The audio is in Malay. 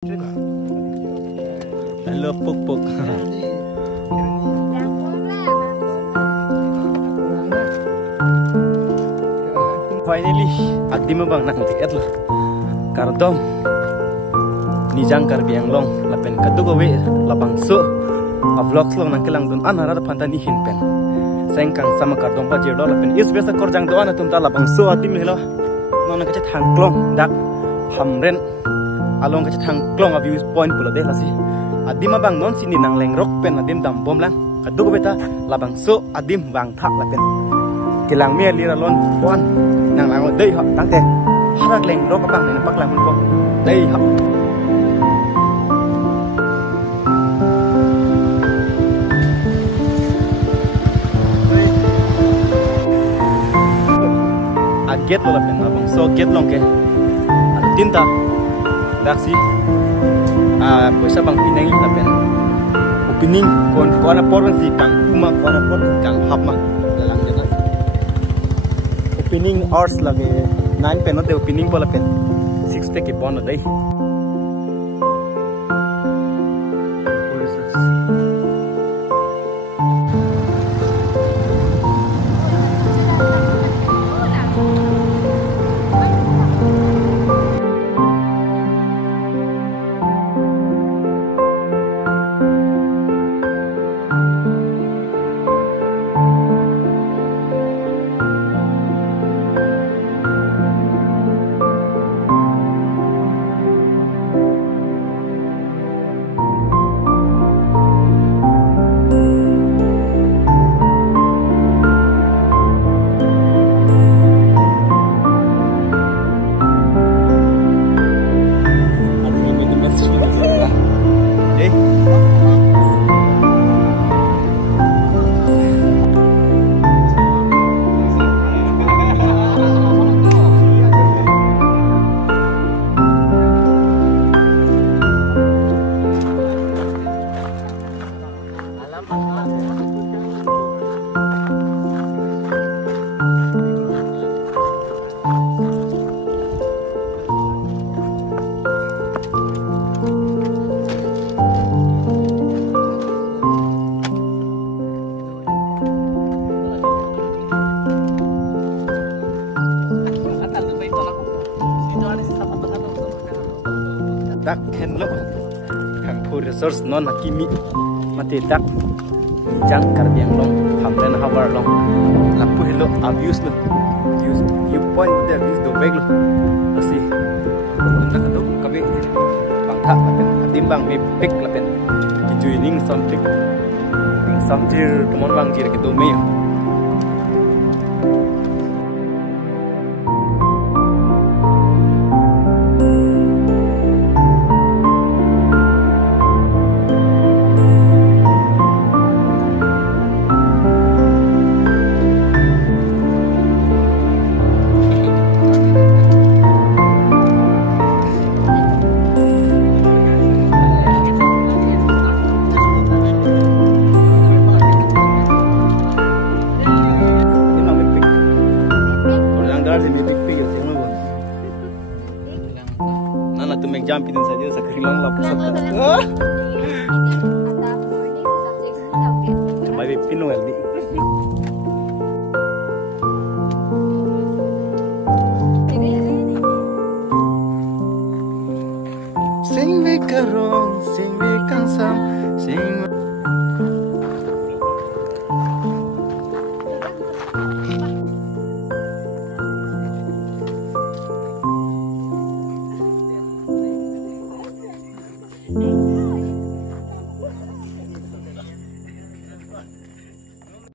Hello, puk puk. Finally, agdi bang nang tiket lah. Kardom, nijang karbiang long, lapen kadu gawe, labang so, vlogs long nang kelang dun anara pantani hinpen. Sengkang sama kardom pa jero lapen is biasa korjang doa na tumta labang so adim helo. Nona kacet hangklong dak hamren. Along kacet hangklong abis point pula deh lasi. Adim bang non sini nang lengrok pen adim dam bom lang. Kadu gawe ta labang so adim bang thak lapen. Kilang mia lira lon pon nang lang đây họ tăng tiền hát lên đó các bạn này bắt làm con đây họ get lo là pen abang so get long ke tinta daksi pesa bang pinang là pen opening kon kona porong si kang puma kona porong kang hap ma dalang jana opening hours lagi 9 pen note opening bola pen 6 take bond day dak hello kang pur resource non hakimi mati dak jang karbiang long hamren hawar long lapu hello abuse lo use you point with the abuse do beg lo asi nak tu kami bangka lapen timbang me pick lapen joining something teman bang jira ke do me Nana tu make jump din saja sa kilang lapus sa. Mai pinuel di. Sing me karong, sing me kansam, sing